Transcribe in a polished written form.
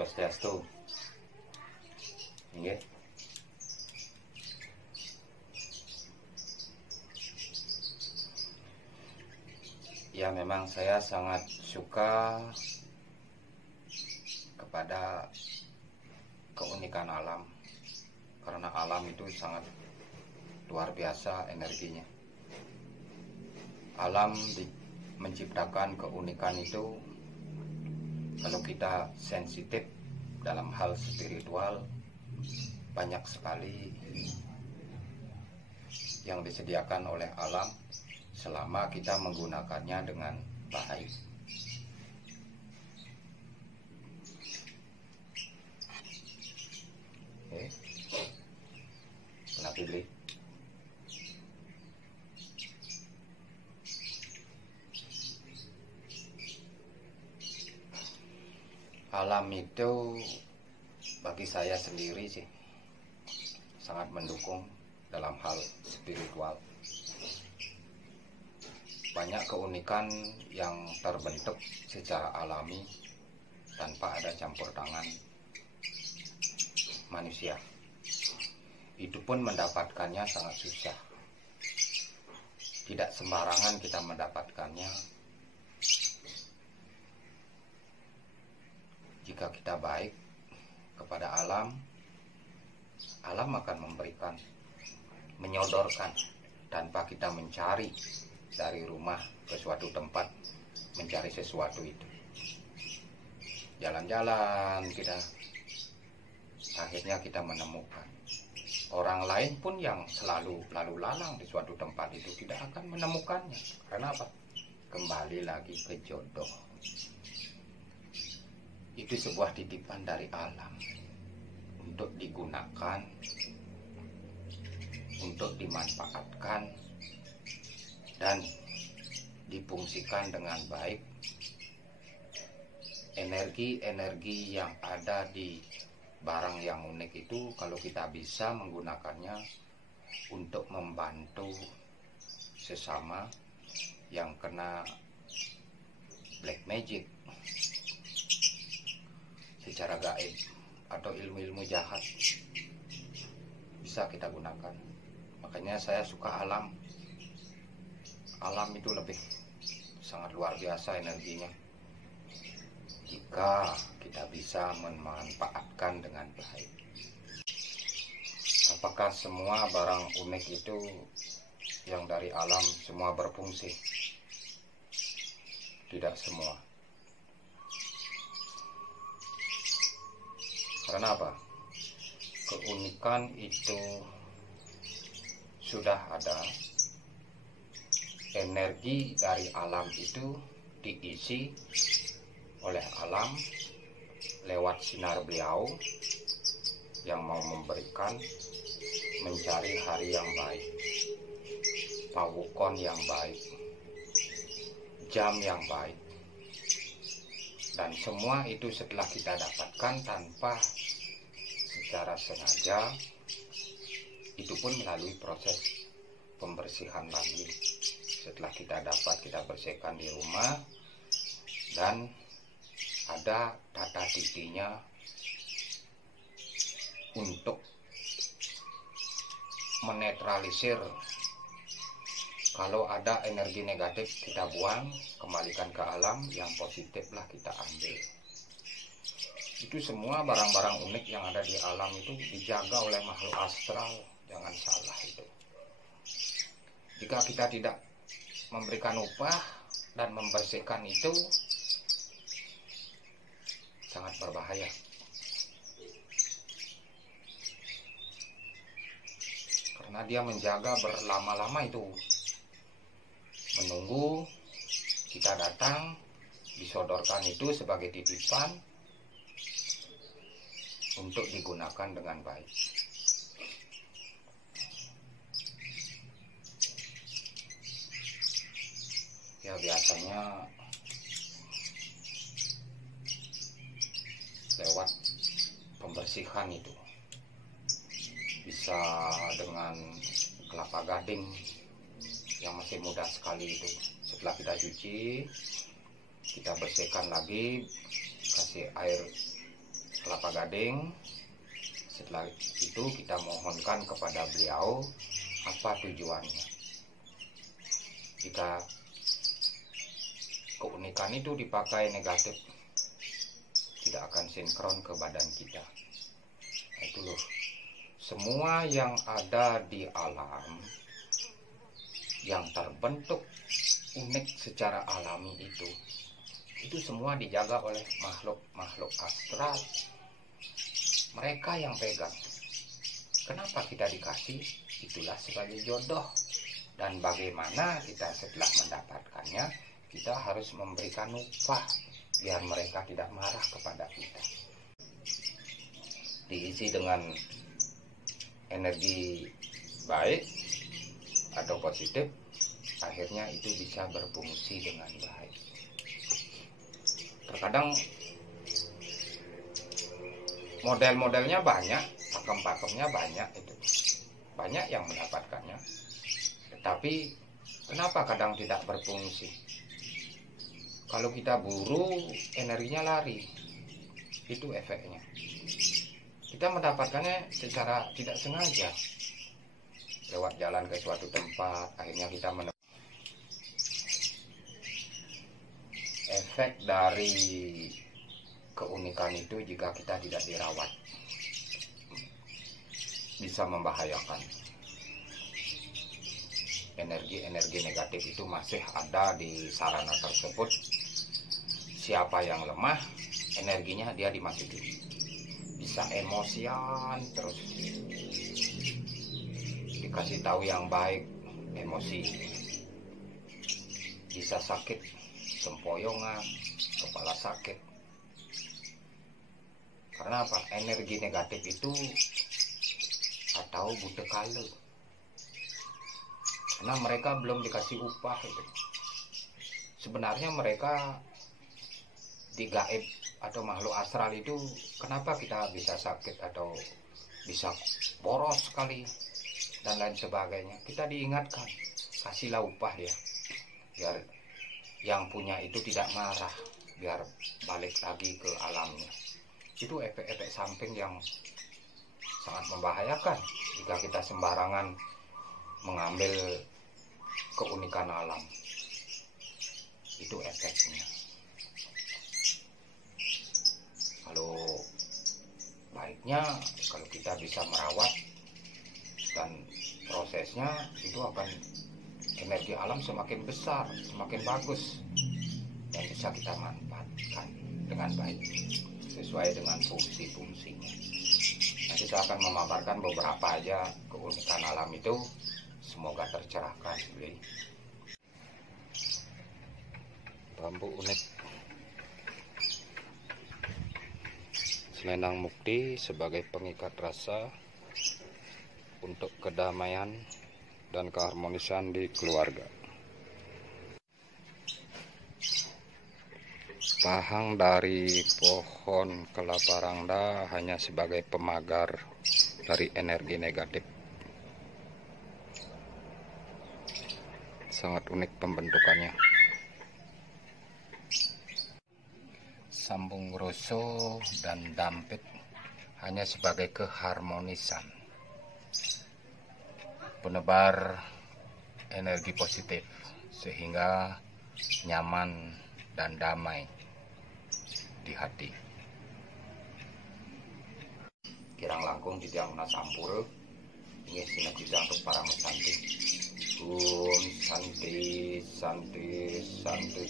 Swastiastu. Nggih. Ya, memang saya sangat suka kepada keunikan alam, karena alam itu sangat luar biasa energinya. Alam menciptakan keunikan itu. Kalau kita sensitif dalam hal spiritual, banyak sekali yang disediakan oleh alam selama kita menggunakannya dengan baik. Oke. Kenapa beli? Alam itu bagi saya sendiri sih sangat mendukung dalam hal spiritual. Banyak keunikan yang terbentuk secara alami tanpa ada campur tangan manusia. Itu pun mendapatkannya sangat susah. Tidak sembarangan kita mendapatkannya. Jika kita baik kepada alam, alam akan memberikan, menyodorkan tanpa kita mencari dari rumah ke suatu tempat mencari sesuatu itu. Jalan-jalan kita, akhirnya kita menemukan. Orang lain pun yang selalu lalu lalang di suatu tempat itu tidak akan menemukannya. Karena apa? Kembali lagi ke jodoh. Itu sebuah titipan dari alam untuk digunakan, untuk dimanfaatkan dan difungsikan dengan baik. Energi-energi yang ada di barang yang unik itu, kalau kita bisa menggunakannya untuk membantu sesama yang kena black magic secara gaib atau ilmu-ilmu jahat, bisa kita gunakan. Makanya saya suka alam. Alam itu lebih sangat luar biasa energinya jika kita bisa memanfaatkan dengan baik. Apakah semua barang unik itu yang dari alam semua berfungsi? Tidak semua. Karena apa? Keunikan itu sudah ada. Energi dari alam itu diisi oleh alam lewat sinar beliau yang mau memberikan, mencari hari yang baik, pawukon yang baik, jam yang baik. Dan semua itu setelah kita dapatkan tanpa secara sengaja, itu pun melalui proses pembersihan lagi. Setelah kita dapat, kita bersihkan di rumah, dan ada tata titinya untuk menetralisir. Kalau ada energi negatif kita buang, kembalikan ke alam, yang positiflah kita ambil. Itu semua barang-barang unik yang ada di alam itu dijaga oleh makhluk astral, jangan salah itu. Jika kita tidak memberikan upah dan membersihkan itu, sangat berbahaya. Karena dia menjaga berlama-lama itu, menunggu kita datang, disodorkan itu sebagai titipan untuk digunakan dengan baik. Ya, biasanya lewat pembersihan itu bisa dengan kelapa gading yang masih muda sekali itu. Setelah kita cuci, kita bersihkan lagi, kasih air kelapa gading. Setelah itu kita mohonkan kepada beliau apa tujuannya. Jika keunikan itu dipakai negatif, tidak akan sinkron ke badan kita. Nah, itu loh, semua yang ada di alam yang terbentuk unik secara alami itu semua dijaga oleh makhluk astral. Mereka yang pegang. Kenapa kita dikasih? Itulah sebagai jodoh. Dan bagaimana kita setelah mendapatkannya, kita harus memberikan upah biar mereka tidak marah kepada kita. Diisi dengan energi baik atau positif, akhirnya itu bisa berfungsi dengan baik. Terkadang model-modelnya banyak, pakem-pakemnya banyak, itu banyak yang mendapatkannya, tetapi kenapa kadang tidak berfungsi? Kalau kita buru, energinya lari. Itu efeknya. Kita mendapatkannya secara tidak sengaja. Lewat jalan ke suatu tempat, akhirnya kita menemukan. Efek dari keunikan itu jika kita tidak dirawat, bisa membahayakan. Energi-energi negatif itu masih ada di sarana tersebut. Siapa yang lemah, energinya dia dimasukin. Bisa emosian terus. Dikasih tahu yang baik, emosi. Bisa sakit, sempoyongan, kepala sakit. Karena apa? Energi negatif itu atau buta kala. Karena mereka belum dikasih upah itu. Sebenarnya mereka digaib atau makhluk astral itu, kenapa kita bisa sakit atau bisa boros sekali dan lain sebagainya. Kita diingatkan, kasihlah upah dia, biar yang punya itu tidak marah, biar balik lagi ke alamnya. Itu efek-efek samping yang sangat membahayakan jika kita sembarangan mengambil keunikan alam. Itu efeknya. Kalau baiknya, kalau kita bisa merawat dan prosesnya, itu akan energi alam semakin besar, semakin bagus, dan bisa kita manfaatkan dengan baik sesuai dengan fungsi-fungsinya. Nanti saya akan memaparkan beberapa aja keunikan alam itu. Semoga tercerahkan. Bambu unik. Selendang mukti sebagai pengikat rasa untuk kedamaian dan keharmonisan di keluarga. Pahang dari pohon kelapa rangda hanya sebagai pemagar dari energi negatif. Sangat unik pembentukannya. Sambung roso dan dampit hanya sebagai keharmonisan, penebar energi positif sehingga nyaman dan damai di hati. Kirang langkung di tiang sampur ini sinak bisa untuk para mesanti. Santi, santi, santi.